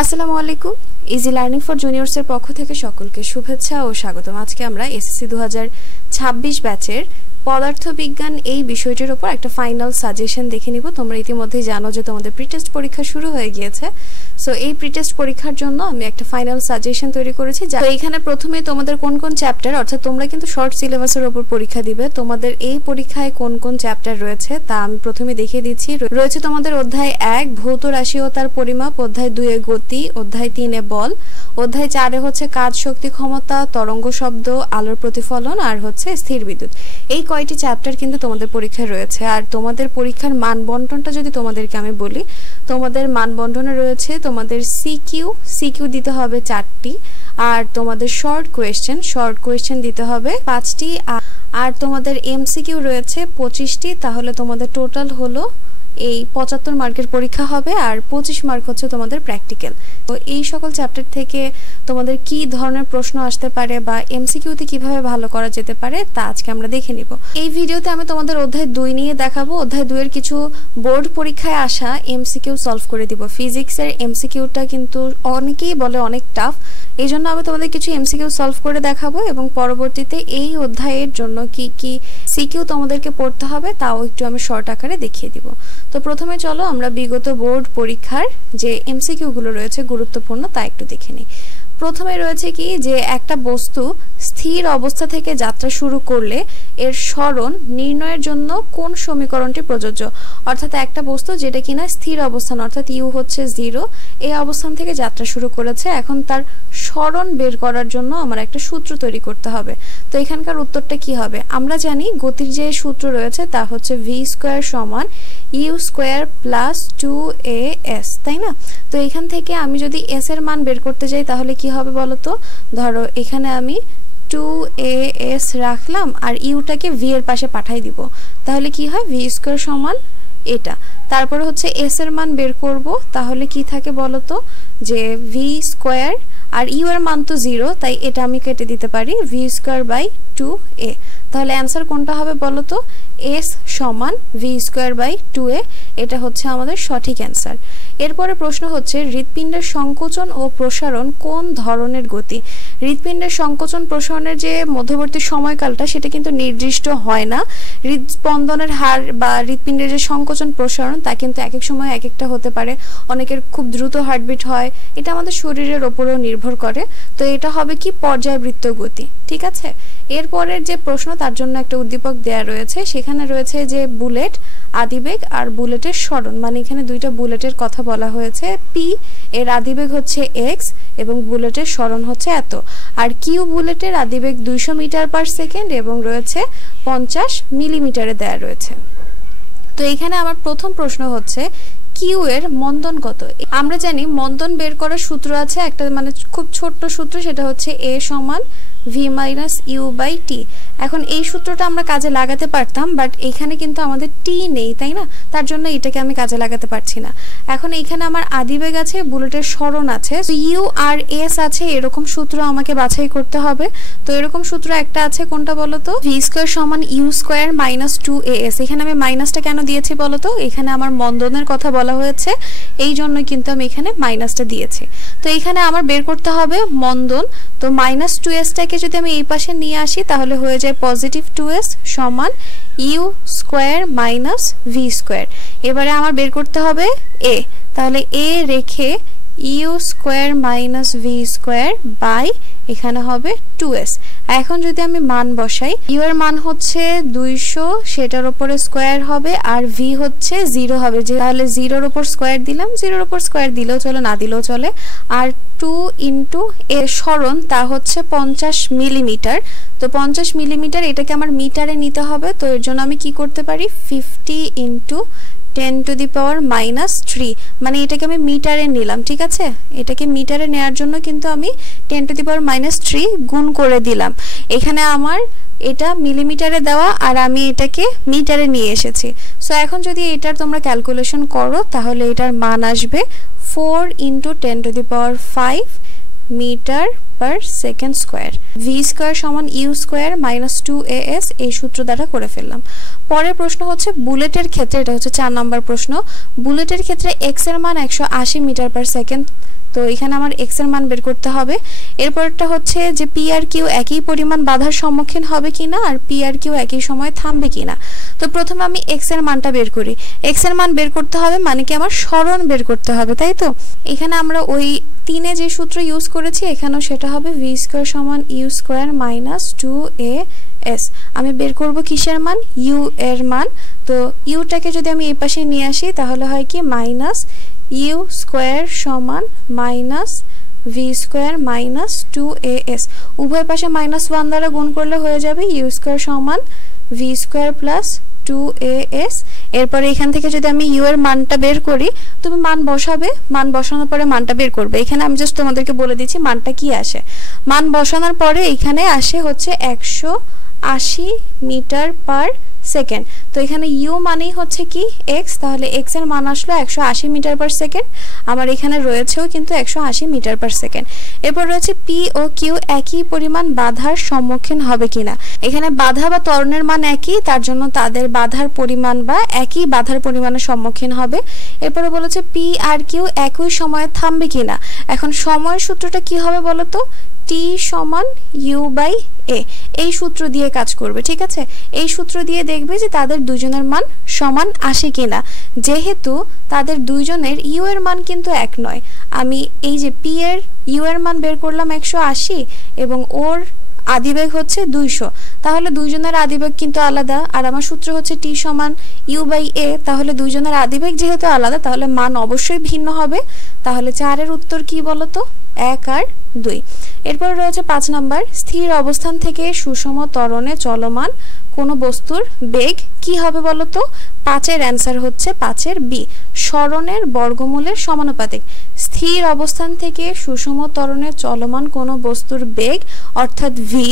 আসসালামু আলাইকুম। Easy learning for জুনিয়র্সের পক্ষ থেকে সকলকে শুভেচ্ছা ও স্বাগতম। আজকে আমরা এসএসসি 2026 ব্যাচের পদার্থবিজ্ঞান এই বিষয়টির উপর একটা ফাইনাল সাজেশন দেখে নিব। তোমরা ইতিমধ্যেই জানো যে তোমাদের প্রিটেস্ট পরীক্ষা শুরু হয়ে গিয়েছে। সো এই প্রিটেস্ট পরীক্ষার জন্য আমি একটা ফাইনাল সাজেশন তৈরি করেছি। তো এইখানে প্রথমে তোমাদের কোন কোন চ্যাপ্টার, অর্থাৎ তোমরা কিন্তু শর্ট সিলেবাসের উপর পরীক্ষা দিবে, তোমাদের এই পরীক্ষায় কোন কোন চ্যাপ্টার রয়েছে তা আমি প্রথমে দেখিয়ে দিচ্ছি। রয়েছে তোমাদের অধ্যায় 1 ভৌত রাশি ও তার পরিমাপ, অধ্যায় 2 এ গতি, অধ্যায় 3 এ বল, অধ্যায় 4 এ হচ্ছে কাজ, শক্তি, ক্ষমতা, তরঙ্গ, শব্দ, আলোর প্রতিফলন আর হচ্ছে স্থির বিদ্যুৎ। এই কয়টি চ্যাপ্টার কিন্তু তোমাদের পরীক্ষায় রয়েছে। আর তোমাদের পরীক্ষার মান বন্টনটা যদি তোমাদেরকে আমি বলি, তোমাদের মান বন্টনে রয়েছে তোমাদের সিকিউ দিতে হবে 4টি, আর তোমাদের শর্ট কোয়েশ্চেন দিতে হবে 5টি, আর তোমাদের এমসিকিউ রয়েছে 25টি। তাহলে তোমাদের টোটাল হলো এই 75 মার্কের পরীক্ষা হবে, আর 25 মার্ক হচ্ছে তোমাদের প্র্যাকটিক্যাল। তো এই সকল চ্যাপ্টার থেকে তোমাদের কি ধরনের প্রশ্ন আসতে পারে বা এমসিকিউতে কিভাবে ভালো করা যেতে পারে তা আজকে আমরা দেখে নিব। এই ভিডিওতে আমি তোমাদের অধ্যায় 2 নিয়ে দেখাবো। অধ্যায় 2 এর কিছু বোর্ড পরীক্ষায় আসা এমসিকিউ সলভ করে দিব। ফিজিক্সের এমসিকিউটা কিন্তু অনেকেই বলে অনেক টাফ, এই জন্য আমি তোমাদের কিছু এমসিকিউ সলভ করে দেখাবো এবং পরবর্তীতে এই অধ্যায়ের জন্য কি কি সিকিউ তোমাদেরকে পড়তে হবে তাও একটু আমি শর্ট আকারে দেখিয়ে দিব। তো প্রথমে চলো আমরা বিগত বোর্ড পরীক্ষার যে এমসিকিউ গুলো রয়েছে গুরুত্বপূর্ণ তা একটু দেখে নিই। প্রথমে রয়েছে কি যে একটা বস্তু স্থির অবস্থা থেকে যাত্রা শুরু করলে এর সরণ নির্ণয়ের জন্য কোন সমীকরণটি প্রযোজ্য। অর্থাৎ একটা বস্তু যেটা কিনা স্থির অবস্থান, অর্থাৎ ইউ হচ্ছে 0, এই অবস্থান থেকে যাত্রা শুরু করেছে, এখন তার সরণ বের করার জন্য আমার একটা সূত্র তৈরি করতে হবে। তো এখানকার উত্তরটা কি হবে? আমরা জানি গতির যে সূত্র রয়েছে তা হচ্ছে v² সমান u² প্লাস 2as, তাই না? তো এখান থেকে আমি যদি s এর মান বের করতে যাই তাহলে কি হবে বলো তো? ধরো এখানে আমি 2as রাখলাম আর ইউটাকে v এর পাশে পাঠাই দিব, তাহলে কি হয়? v² সমান এটা। তারপরে হচ্ছে s এর মান বের করব, তাহলে কি থাকে বলো তো? যে v² আর ইউ এর মান তো 0, তাই এটা আমি কেটে দিতে পারি v²/2a। তাহলে অ্যান্সার কোনটা হবে বলো তো? s সমান v²/2a, এটা হচ্ছে আমাদের সঠিক অ্যান্সার। এরপরে প্রশ্ন হচ্ছে হৃৎপিণ্ডের সংকোচন ও প্রসারণ কোন ধরনের গতি। হৃৎপিণ্ডের সংকোচন প্রসারণের যে মধ্যবর্তী সময়কালটা সেটা কিন্তু নির্দিষ্ট হয় না। হৃদস্পন্দনের হার বা হৃৎপিণ্ডের যে সংকোচন প্রসারণ তা কিন্তু এক এক সময় এক একটা হতে পারে। অনেকের খুব দ্রুত হার্টবিট হয়, এটা আমাদের শরীরের ওপরেও নির্ভর করে। তো এটা হবে কি? পর্যায়বৃত্ত গতি, ঠিক আছে? এরপরের যে প্রশ্ন তার জন্য একটা উদ্দীপক দেয়া রয়েছে, সেখানে রয়েছে যে বুলেট, আদিবেগ আর বুলেটের সরণ, মানে এখানে দুইটা বুলেটের কথা বলা হয়েছে। পি এর আদিবেগ হচ্ছে x এবং বুলেটের সরণ হচ্ছে এত, আর কিউ বুলেটের আদিবেগ 200 মিটার পার সেকেন্ড এবং রয়েছে 50 মিলিমিটারে দেয়া রয়েছে। তো এখানে আমার প্রথম প্রশ্ন হচ্ছে কিউ এর মন্দন কত? আমরা জানি মন্দন বের করার সূত্র আছে একটা, মানে খুব ছোট্ট সূত্র, সেটা হচ্ছে a সমান v-u/t। এখন এই সূত্রটা আমরা কাজে লাগাতে পারতাম, বাট এখানে কিন্তু আমাদের টি নেই, তাই না? তার জন্য এটাকে আমি কাজে লাগাতে পারছি না। এখন এখানে আমার আদিবেগ আছে, বুলেটের সরণ আছে, ইউ আর এস আছে, এরকম সূত্র আমাকে বাছাই করতে হবে। তো এরকম সূত্র একটা আছে, কোনটা বলো তো? v² সমান u² মাইনাস 2as। এখানে আমি মাইনাসটা কেন দিয়েছি বলো তো? এখানে আমার মন্দনের কথা বলা হয়েছে, এই জন্যই কিন্তু আমি এখানে মাইনাসটা দিয়েছি। তো এখানে আমার বের করতে হবে মন্দন। তো -2s টাকে যদি আমি এই পাশে নিয়ে আসি তাহলে হয়ে যায় +2s সমান u² মাইনাস v²। এবারে আমার বের করতে হবে a, তাহলে a রেখে u² মাইনাস v² বাই এখানে হবে 2s। এখন যদি আমি মান বসাই, u এর মান হচ্ছে 200, সেটার উপরে স্কয়ার হবে, আর v হচ্ছে 0 হবে, যে তাহলে 0 এর উপর স্কয়ার দিলাম, 0 এর উপর স্কয়ার দিলেও চলে, না দিলেও চলে। আর 2 ইনটু এর সরণ তা হচ্ছে 50 মিলিমিটার। তো 50 মিলিমিটার এটাকে আমার মিটারে নিতে হবে। তো এর জন্য আমি কি করতে পারি? 50 ইনটু 10⁻³ মানে এটাকে আমি মিটারে নিলাম, ঠিক আছে? এটাকে মিটারে নেয়ার জন্য কিন্তু আমি 10⁻³ গুণ করে দিলাম। এখানে আমার এটা মিলিমিটারে দেওয়া আর আমি এটাকে মিটারে নিয়ে এসেছি। সো এখন যদি এটার তোমরা ক্যালকুলেশন করো তাহলে এটার মান আসবে 4 into 10⁵ meter per second square. v² সমান u² মাইনাস 2as, এই সূত্র দ্বারা করে ফেললাম। পরের প্রশ্ন হচ্ছে বুলেটের ক্ষেত্রে, এটা হচ্ছে 4 নম্বর প্রশ্ন। বুলেটের ক্ষেত্রে এক্স এর মান 180 মিটার পার সেকেন্ড। তো এখানে আমার এক্স এর মান বের করতে হবে। এরপরটা হচ্ছে যে পি আর কিউ একই পরিমাণ বাধার সম্মুখীন হবে কিনা আর পি আর কিউ একই সময় থামবে কিনা। তো প্রথমে আমি এক্স এর মানটা বের করি। এক্স এর মান বের করতে হবে মানে কি আমার সরণ বের করতে হবে, তাই তো? এখানে আমরা ওই 3-এ যে সূত্র ইউজ করেছি এখানেও সেটা হবে ভি স্কোয়ার সমান ইউ স্কোয়ার মাইনাস 2a(s). আমি বের করব কিসের মান? ইউ এর মান। তো ইউটাকে যদি আমি এই পাশে নিয়ে আসি তাহলে হয় কি মাইনাস ইউ স্কোয়ার সমান minus V square minus 2a(s). উভয় পাশে -1 দ্বারা গুণ করলে হয়ে যাবে ইউ স্কোয়ার সমান ভি স্কোয়ার প্লাস 2a(s). এরপরে এখান থেকে যদি আমি ইউ এর মানটা বের করি, তুমি মান বসাবে, মান বসানোর পরে মানটা বের করবে। এখানে আমি জাস্ট তোমাদেরকে বলে দিচ্ছি মানটা কি আসে। মান বসানোর পরে এখানে আসে হচ্ছে 180 মিটার পার সেকেন্ড। তো এখানে ইউ মানেই হচ্ছে কি এক্স, তাহলে এক্স এর মান আসলো 180 মিটার পার সেকেন্ড। আমার এখানে রয়েছেও কিন্তু 180 মিটার পার সেকেন্ড। এরপর রয়েছে পি ও কিউ একই পরিমাণ বাধার সম্মুখীন হবে কিনা। এখানে বাধা বা ত্বরণের মান একই, তার জন্য তাদের বাধার পরিমাণ বা একই বাধার পরিমাণের সম্মুখীন হবে। এরপরে বলেছে পি আর কিউ একই সময়ে থামবে কিনা। এখন সময়ের সূত্রটা কি হবে বলো তো? টি সমান ইউ বাই এ, এই সূত্র দিয়ে কাজ করবে, ঠিক আছে? এই সূত্র দিয়ে দেখবে যে তাদের দুজনের মান সমান আসে কিনা। যেহেতু তাদের দুইজনের ইউ এর মান কিন্তু এক নয়, আমি এই যে পি এর ইউ এর মান বের করলাম 180 এবং ওর আদিবেগ হচ্ছে 200, তাহলে দুইজনের আদিবেগ কিন্তু আলাদা। আর আমার সূত্র হচ্ছে টি সমান ইউ বাই এ, তাহলে দুইজনের আদিবেগ যেহেতু আলাদা তাহলে মান অবশ্যই ভিন্ন হবে। তাহলে 4-এর উত্তর কি বলতো? 1 আর 2। এরপর রয়েছে 5 নাম্বার, স্থির অবস্থান থেকে সুষম ত্বরণে চলমান কোনো বস্তুর বেগ কি হবে বলতো? 5-এর অ্যান্সার হচ্ছে 5-এর বি, সরণের বর্গমূলের সমানুপাতিক। স্থির অবস্থান থেকে সুষম ত্বরণে চলমান কোনো বস্তুর বেগ অর্থাৎ ভি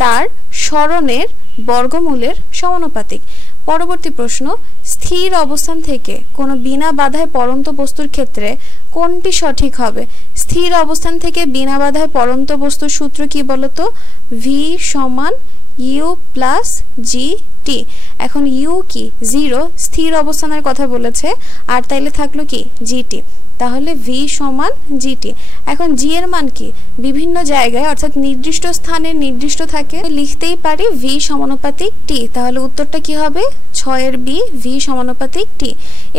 তার সরণের বর্গমূলের সমানুপাতিক। পরবর্তী প্রশ্ন, স্থির অবস্থান থেকে কোনো বিনা বাধায় পড়ন্ত বস্তুর ক্ষেত্রে কোনটি সঠিক হবে? স্থির অবস্থান থেকে বিনা বাধায় পড়ন্ত বস্তুর সূত্র কি বলতো? ভি সমান ইউ প্লাস জি টি। এখন ইউ কি? 0, স্থির অবস্থানের কথা বলেছে, আর তাইলে থাকলো কি? জিটি। তাহলে ভি সমান জিটি। এখন জি এর মান কি? বিভিন্ন জায়গায় অর্থাৎ নির্দিষ্ট স্থানে নির্দিষ্ট থাকে, লিখতেই পারি ভি সমানুপাতিক টি। তাহলে উত্তরটা কি হবে? 6-এর বি, ভি সমানুপাতিক টি।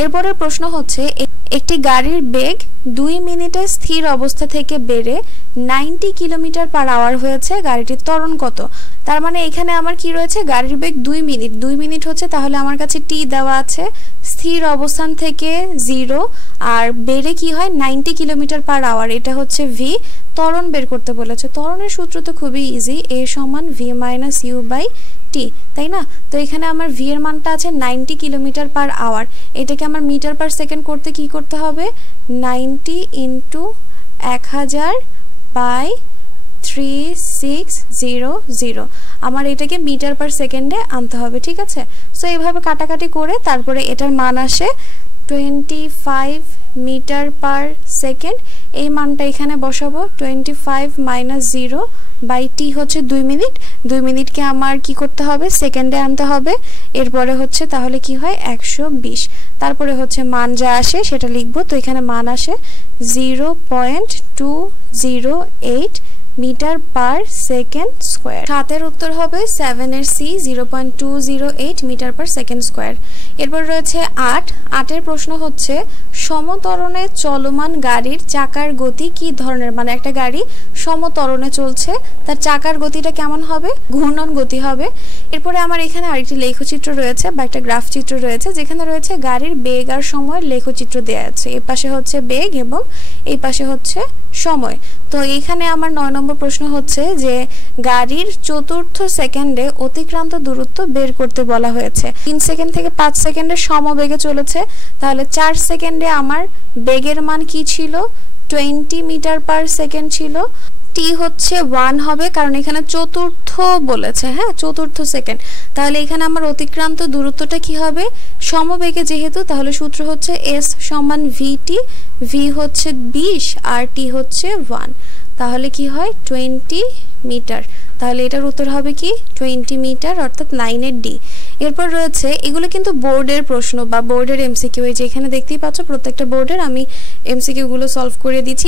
এরপরের প্রশ্ন হচ্ছে একটি গাড়ির বেগ 2 মিনিটে স্থির অবস্থা থেকে বেড়ে 90 কিলোমিটার পার আওয়ার হয়েছে, গাড়িটির ত্বরণ কত? তার মানে এখানে আমার কি রয়েছে? গাড়ির বেগ 2 মিনিট, 2 মিনিট হচ্ছে, তাহলে আমার কাছে টি দেওয়া আছে। স্থির অবস্থান থেকে 0 আর বেড়ে কি হয় 90 কিলোমিটার পার আওয়ার, এটা হচ্ছে ভি। ত্বরণ বের করতে বলেছে, ত্বরণের সূত্র তো খুবই ইজি, এ সমান V minus you by T, তাই না? তো এখানে আমার ভি এর মানটা আছে 90 কিলোমিটার পার আওয়ার, এটাকে আমার মিটার পার সেকেন্ড করতে কি করতে হবে? 90 ইন্টু 1000 বাই 3600, আমার এটাকে মিটার পার সেকেন্ডে আনতে হবে, ঠিক আছে? সো এইভাবে কাটাকাটি করে তারপরে এটার মান আসে 25 মিটার পার সেকেন্ড। এই মানটা এখানে বসাবো, 25 মাইনাস 0 বাই টি হচ্ছে 2 মিনিট, 2 মিনিটকে আমার কি করতে হবে? সেকেন্ডে আনতে হবে। এরপরে হচ্ছে তাহলে কি হয়? 120। তারপরে হচ্ছে মান যা আসে সেটা লিখবো। তো এখানে মান আসে 0.208 মিটার পার সেকেন্ড স্কোয়ার। 7-এর উত্তর হবে 7-এর C, 0.208 meter per second square. এরপর রয়েছে 8-এর প্রশ্ন হচ্ছে সমত্বরণে চলমান গাড়ির চাকার গতি কি ধরনের? মানে একটা গাড়ি সমত্বরণে চলছে, তার চাকার গতিটা কেমন হবে? ঘূর্ণন গতি হবে। এরপরে আমার এখানে আরেকটি লেখচিত্র রয়েছে বা একটা গ্রাফ চিত্র রয়েছে, যেখানে রয়েছে গাড়ির বেগ আর সময়ের লেখচিত্র দেওয়া আছে। এই পাশে হচ্ছে বেগ এবং এই পাশে হচ্ছে সময়। তো এখানে আমার 9 নম্বর প্রশ্ন হচ্ছে যে গাড়ির চতুর্থ সেকেন্ডে অতিক্রান্ত দূরত্ব বের করতে বলা হয়েছে। 3 সেকেন্ড থেকে 5 সেকেন্ডের সমবেগে চলেছে, তাহলে 4 সেকেন্ডে আমার বেগের মান কি ছিল? 20 মিটার পার সেকেন্ড ছিল। টি হচ্ছে 1 হবে, কারণ এখানে চতুর্থ বলেছে, হ্যাঁ, চতুর্থ সেকেন্ড। তাহলে এখানে আমার অতিক্রান্ত দূরত্বটা কি হবে? সমবেগে যেহেতু, তাহলে সূত্র হচ্ছে এস সমান ভিটি, ভি হচ্ছে 20 আর টি হচ্ছে 1, তাহলে কি হয়? 20 মিটার। তাহলে এটার উত্তর হবে কি? 20 মিটার, অর্থাৎ 9-এর ডি। এরপর রয়েছে এগুলো কিন্তু বোর্ডের প্রশ্ন বা বোর্ডের এমসিকিউ, এই যে এখানে দেখতেই পাচ্ছ প্রত্যেকটা বোর্ডের আমি এমসিকিউগুলো সলভ করে দিচ্ছি।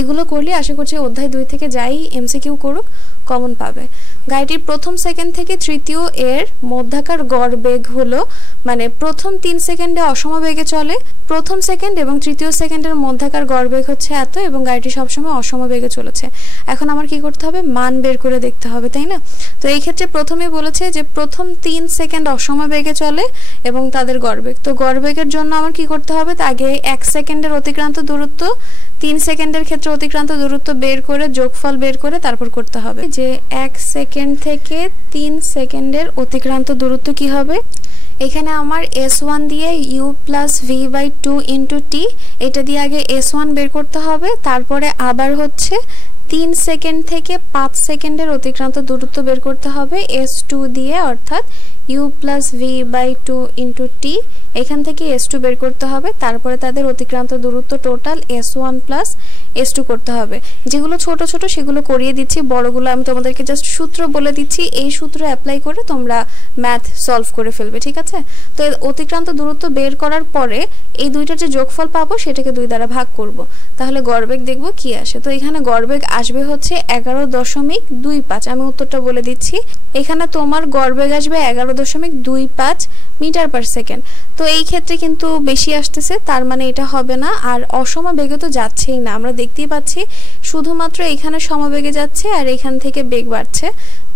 এগুলো করলে আশা করছি অধ্যায় 2 থেকে যাই এমসিকিউ করুক কমন পাবে। গাড়িটির প্রথম সেকেন্ড থেকে তৃতীয় এর মধ্যাকার গড় বেগ হলো, মানে প্রথম 3 সেকেন্ডে অসমবেগে চলে, প্রথম সেকেন্ড এবং তৃতীয় সেকেন্ডের মধ্যাকার গড় বেগ হচ্ছে এত এবং গাড়িটি সবসময় অসমবেগে চলেছে। এখন আমার কি করতে হবে, মান বের করে দেখতে হবে, তাই না? তো এই ক্ষেত্রে প্রথমে বলেছে যে প্রথম 3 সেকেন্ড অসমবেগে চলে এবং তাদের গড়বেগ, তো গড়বেগের জন্য আমার কি করতে হবে, আগে 1 সেকেন্ডের অতিক্রান্ত দূরত্ব 3 সেকেন্ডের ক্ষেত্রে অতিক্রান্ত দূরত্ব বের করে যোগফল বের করে তারপর করতে হবে যে 1 সেকেন্ড থেকে 3 সেকেন্ডের অতিক্রান্ত দূরত্ব কি হবে। এখানে আমার s1 দিয়ে u plus v by 2 into t, এটা দিয়ে আগে s1 বের করতে হবে, তারপরে আবার হচ্ছে 3 সেকেন্ড থেকে 5 সেকেন্ডের অতিক্রান্ত দূরত্ব বের করতে হবে s2 দিয়ে, অর্থাৎ u plus v by 2 into t, এখান থেকে s2 বের করতে হবে, তারপরে তাদের অতিক্রান্ত দূরত্ব টোটাল s1 প্লাস s2 করতে হবে। যেগুলো ছোট ছোট সেগুলো করিয়ে দিচ্ছি, বড়গুলো আমি তোমাদেরকে জাস্ট সূত্র বলে দিচ্ছি, এই সূত্র অ্যাপ্লাই করে তোমরা ম্যাথ সলভ করে ফেলবে, ঠিক আছে? তো অতিক্রান্ত দূরত্ব বের করার পরে এই দুইটার যে যোগফল পাবো সেটাকে 2 দ্বারা ভাগ করব, তাহলে গড়বেগ দেখব কি আসে। তো এখানে গড়বেগ আসবে হচ্ছে 11.25, আমি উত্তরটা বলে দিচ্ছি। এখানে তোমার গড়বেগ আসবে 11.25 মিটার পার সেকেন্ড। তো এই ক্ষেত্রে কিন্তু বেশি আসতেছে, তার মানে এটা হবে না। আর অসমবেগে তো যাচ্ছেই না, আমরা দেখতেই পাচ্ছি শুধুমাত্র এখানে সমবেগে যাচ্ছে আর এখান থেকে বেগ বাড়ছে,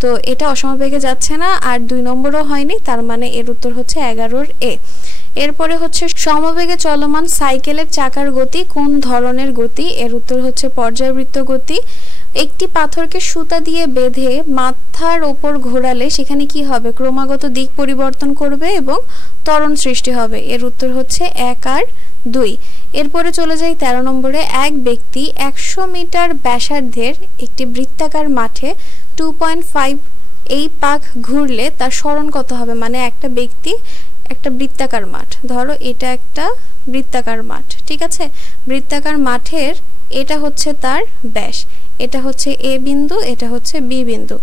তো এটা অসমবেগে যাচ্ছে না, আর 2 নম্বরও হয়নি, তার মানে এর উত্তর হচ্ছে 11 এ। এরপরে হচ্ছে সমবেগে চলমান সাইকেলের চাকার গতি কোন ধরনের গতি, এর উত্তর হচ্ছে পর্যায়বৃত্ত গতি। একটি পাথরকে সুতা দিয়ে বেঁধে মাথার ওপর ঘোরালে সেখানে কি হবে, ক্রমাগত দিক পরিবর্তন করবে এবং ত্বরণ সৃষ্টি হবে, এর উত্তর হচ্ছে 1 আর 2। এরপরে চলে যাই 13 নম্বরে, এক ব্যক্তি 100 মিটার ব্যাসার্ধের একটি বৃত্তাকার মাঠে 2.5 এই পাক ঘুরলে তার সরণ কত হবে, মানে একটা ব্যক্তি একটা বৃত্তাকার মাঠ, ধরো এটা একটা বৃত্তাকার মাঠ, ঠিক আছে? বৃত্তাকার মাঠের এটা হচ্ছে তার ব্যাস, এটা হচ্ছে এ বিন্দু, এটা হচ্ছে বি বিন্দু।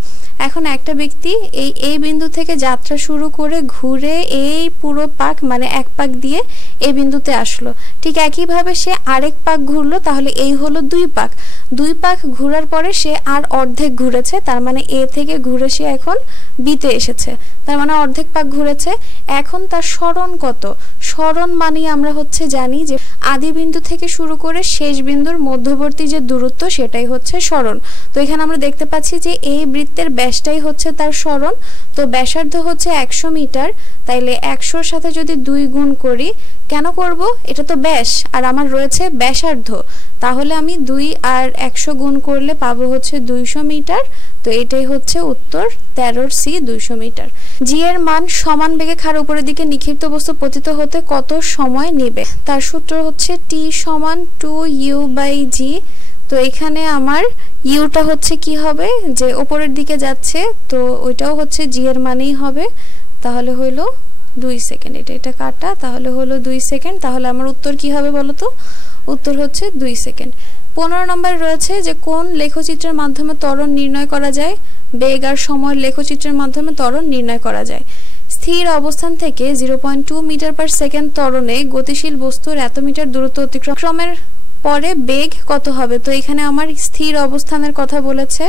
এখন একটা ব্যক্তি এই এ বিন্দু থেকে যাত্রা শুরু করে ঘুরে এই পুরো পাক মানে এক পাক দিয়ে এ বিন্দুতে আসলো, ঠিক একইভাবে সে আরেক পাক ঘুরলো, তাহলে এই হলো 2 পাক। 2 পাক ঘোরার পরে সে আর অর্ধেক ঘুরেছে, তার মানে এ থেকে ঘুরে সে এখন বিতে এসেছে, তার মানে অর্ধেক পাক ঘুরেছে। এখন তার সরণ কত, সরণ মানে আমরা হচ্ছে জানি যে আদি বিন্দু থেকে শুরু করে শেষ বিন্দুর মধ্যবর্তী যে দূরত্ব সেটাই হচ্ছে সরণ। তো এখানে আমরা দেখতে পাচ্ছি যে এই বৃত্তের ব্যাসটাই হচ্ছে তার সরণ, তো ব্যাসার্ধ হচ্ছে 100 মিটার, তাইলে 100-র সাথে যদি 2 গুণ করি, কেন করব, এটা তো ব্যাস আর আমার রয়েছে ব্যাসার্ধ, তাহলে আমি 2 আর 100 গুণ করলে পাবো হচ্ছে 200 মিটার। তো এটাই হচ্ছে উত্তর 13 সি, 200 মিটার। জি এর মান সমান বেগে খাড়া উপরের দিকে নিক্ষিপ্ত বস্তু পতিত হতে কত সময় নেবে, তার সূত্র হচ্ছে টি সমান 2u বাই জি। তো এখানে আমার ইউটা হচ্ছে কি হবে, যে উপরের দিকে যাচ্ছে, তো ওইটাও হচ্ছে জি এর মানেই হবে, তাহলে হইলো 2 সেকেন্ড, এটা কাটা, তাহলে হলো 2 সেকেন্ড। তাহলে আমার উত্তর কি হবে বলো তো, উত্তর হচ্ছে 2 সেকেন্ড। 15 নম্বর রয়েছে যে কোন লেখচিত্রের মাধ্যমে ত্বরণ নির্ণয় করা যায়, বেগ আর সময় লেখচিত্রের মাধ্যমে ত্বরণ নির্ণয় করা যায়। স্থির অবস্থান থেকে 0.2 মিটার পার সেকেন্ড ত্বরণে গতিশীল বস্তুর এত মিটার দূরত্ব অতিক্রমের পরে বেগ কত হবে। তো এখানে আমার স্থির অবস্থানের কথা বলেছে,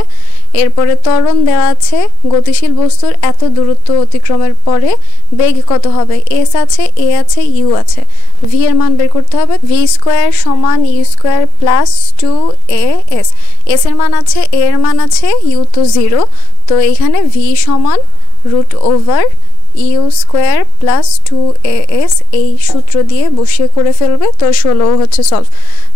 এরপরে ত্বরণ দেওয়া আছে, গতিশীল বস্তুর এত দূরত্ব অতিক্রমের পরে বেগ কত হবে, এস আছে, এ আছে, ইউ আছে। ভি এর মান বের করতে হবে, ভি স্কোয়ার সমান u square plus 2a s. S এর মান আছে, এ এর মান আছে, ইউ তো 0, তো এখানে ভি সমান root over u square plus 2as, এই সূত্র দিয়ে বসিয়ে করে ফেলবে। তো 16 হচ্ছে সলভ,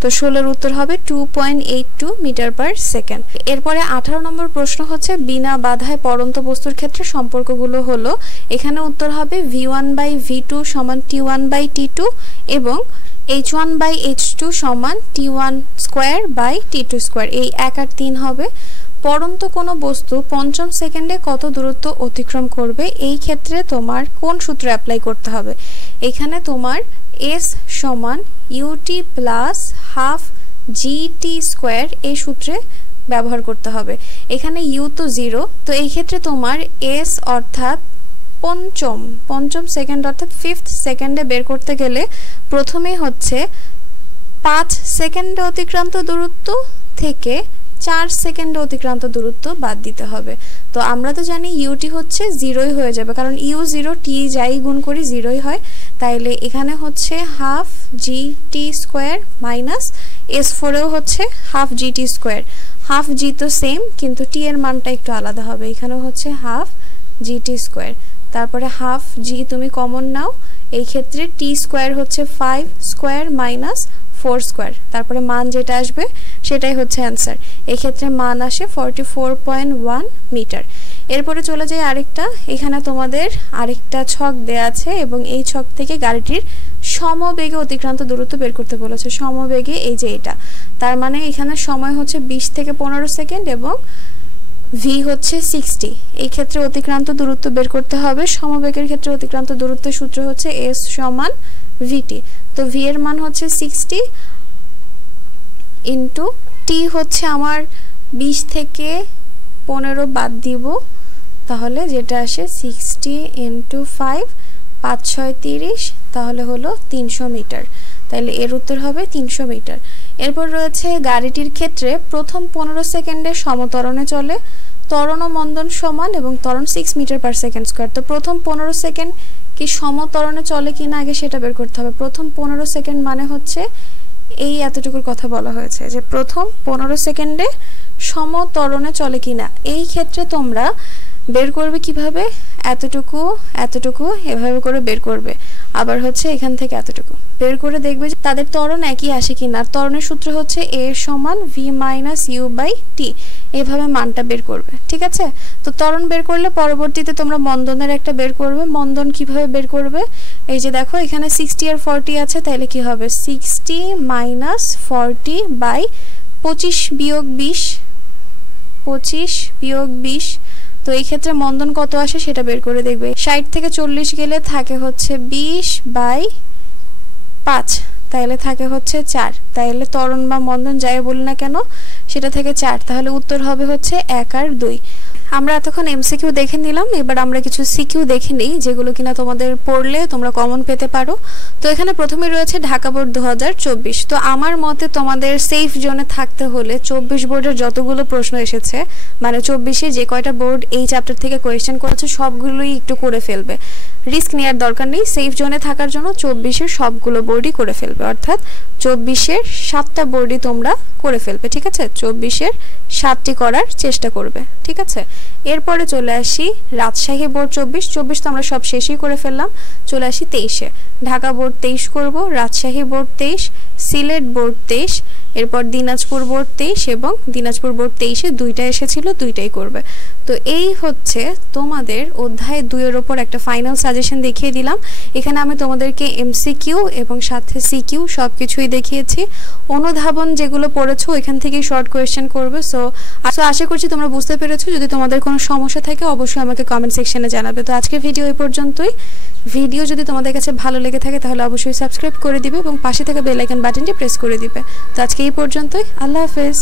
তো 16 এর উত্তর হবে 2.82 মিটার পার সেকেন্ড। এরপরে 18 নম্বর প্রশ্ন হচ্ছে বিনা বাধায় পড়ন্ত বস্তুর ক্ষেত্রে সম্পর্কগুলো হলো, এখানে উত্তর হবে v1 বাই v2 সমান t1 বাই t2 এবং h1 বাই h2 সমান t1 square by t2 square, এই 1 আর 3 হবে। পড়ন্ত কোনো বস্তু 5ম সেকেন্ডে কত দূরত্ব অতিক্রম করবে, এই ক্ষেত্রে তোমার কোন সূত্র অ্যাপ্লাই করতে হবে, এখানে তোমার s সমান ut plus half gt square এই সূত্রে ব্যবহার করতে হবে। এখানে u তো 0, তো এই ক্ষেত্রে তোমার s অর্থাৎ পঞ্চম সেকেন্ড অর্থাৎ 5th সেকেন্ডে বের করতে গেলে প্রথমেই হচ্ছে 5 সেকেন্ডে অতিক্রান্ত দূরত্ব থেকে 4 সেকেন্ডে অতিক্রান্ত দূরত্ব বাদ দিতে হবে। তো আমরা তো জানি ইউটি হচ্ছে 0ই হয়ে যাবে, কারণ ইউ 0 টি যাই গুণ করি 0ই হয়। তাইলে এখানে হচ্ছে হাফ জি টি স্কোয়ার মাইনাস S4 এও হচ্ছে হাফ জি টি স্কোয়ার। হাফ জি তো সেম, কিন্তু টি এর মানটা একটু আলাদা হবে। এখানেও হচ্ছে হাফ জি টি স্কোয়ার, তারপরে হাফ জি তুমি কমন নাও, এই ক্ষেত্রে টি স্কোয়ার হচ্ছে 5 স্কোয়ার মাইনাস 4 স্কোয়ার, তারপরে মান যেটা আসবে সেটাই হচ্ছে অ্যান্সার। এই ক্ষেত্রে মান আসে 44.1 মিটার। এরপরে চলে যায় আরেকটা, এখানে তোমাদের আরেকটা ছক দেয়া আছে এবং এই ছক থেকে গাড়িটির সমবেগে অতিক্রান্ত দূরত্ব বের করতে বলেছে। সমবেগে এই যে এটা, তার মানে এখানে সময় হচ্ছে 20 থেকে 15 সেকেন্ড এবং ভি হচ্ছে 60। এই ক্ষেত্রে অতিক্রান্ত দূরত্ব বের করতে হবে। সমবেগের ক্ষেত্রে অতিক্রান্ত দূরত্বের সূত্র হচ্ছে এস সমান ভিটি। তো ভি এর মান হচ্ছে 60 ইন্টু টি হচ্ছে আমার 20 থেকে 15 বাদ দিব, তাহলে যেটা আসে 60 ইন্টু 5 5 6 30, তাহলে হলো 300 মিটার। তাহলে এর উত্তর হবে 300 মিটার। এরপর রয়েছে গাড়িটির ক্ষেত্রে প্রথম 15 সেকেন্ডে সমত্বরণে চলে, ত্বরণ ও মন্দন সমান এবং ত্বরণ 6 মিটার পার সেকেন্ড স্কয়ার। তো প্রথম 15 সেকেন্ড কি সমত্বরণে চলে কিনা আগে সেটা বের করতে হবে। প্রথম 15 সেকেন্ড মানে হচ্ছে এই এতটুকুর কথা বলা হয়েছে যে প্রথম 15 সেকেন্ডে সমত্বরণে চলে কিনা। এই ক্ষেত্রে তোমরা বের করবে কিভাবে, এতটুকু এতটুকু এভাবে করে বের করবে, আবার হচ্ছে এখান থেকে এতটুকু বের করে দেখবে যে তাদের ত্বরণ একই আসে কিনা। ত্বরণের সূত্র হচ্ছে এ সমান V minus you by T, এভাবে মানটা বের করবে। ঠিক আছে, তো ত্বরণ বের করলে পরবর্তীতে তোমরা মন্দনের একটা বের করবে। মন্দন কিভাবে বের করবে, এই যে দেখো এখানে 60 আর 40 আছে, তাহলে কি হবে 60 মাইনাস 40 বাই 25 বিয়োগ 20, 25 বিয়োগ 20। তো এই ক্ষেত্রে মন্দন কত আসে সেটা বের করে দেখবে। 60 থেকে 40 গেলে থাকে হচ্ছে 20 বাই 5, তাহলে থাকে হচ্ছে 4। তাহলে ত্বরণ বা মন্দন যাই বলি না কেন সেটা থেকে 4, তাহলে উত্তর হবে হচ্ছে 1 আর 2। আমরা এতক্ষণ এমসিকিউ দেখে নিলাম, এবার আমরা কিছু সিকিউ দেখে নিই যেগুলো কিনা তোমাদের পড়লে তোমরা কমন পেতে পারো। তো এখানে প্রথমে রয়েছে ঢাকা বোর্ড 2024। তো আমার মতে তোমাদের সেফ জোনে থাকতে হলে 24 বোর্ডের যতগুলো প্রশ্ন এসেছে, মানে 24-এ যে কয়টা বোর্ড এই চ্যাপ্টার থেকে কোয়েশ্চেন করেছে সবগুলোই একটু করে ফেলবে। রিস্ক নেওয়ার দরকার নেই, সেফ জোনে থাকার জন্য 24-এর সবগুলো বোর্ডই করে ফেলবে, অর্থাৎ 24-এর 7টা বোর্ডই তোমরা করে ফেলবে। ঠিক আছে, 24-এর 7টি করার চেষ্টা করবে। ঠিক আছে, এরপরে চলে আসি রাজশাহী বোর্ড 24 তো আমরা সব শেষই করে ফেললাম। চলে আসি 23-এ, ঢাকা বোর্ড 23 করব, রাজশাহী বোর্ড 23, সিলেট বোর্ড 23, এরপর দিনাজপুর বোর্ড 23 এবং দিনাজপুর বোর্ড 23-এ দুইটা এসেছিল, দুইটাই করবে। তো এই হচ্ছে তোমাদের অধ্যায় 2-এর ওপর একটা ফাইনাল সাজেশন দেখিয়ে দিলাম। এখানে আমি তোমাদেরকে এমসিকিউ এবং সাথে সিকিউ সব কিছুই দেখিয়েছি। অনুধাবন যেগুলো পড়েছো এখান থেকেই শর্ট কোয়েশ্চেন করবে। সো আশা করছি তোমরা বুঝতে পেরেছো। যদি তোমাদের কোনো সমস্যা থাকে অবশ্যই আমাকে কমেন্ট সেকশনে জানাবে। তো আজকের ভিডিও এই পর্যন্তই। ভিডিও যদি তোমাদের কাছে ভালো লেগে থাকে তাহলে অবশ্যই সাবস্ক্রাইব করে দিবে এবং পাশে থাকা বেল আইকন বাটনটি প্রেস করে দিবে। তো আজকে এই পর্যন্তই, আল্লাহ হাফেজ।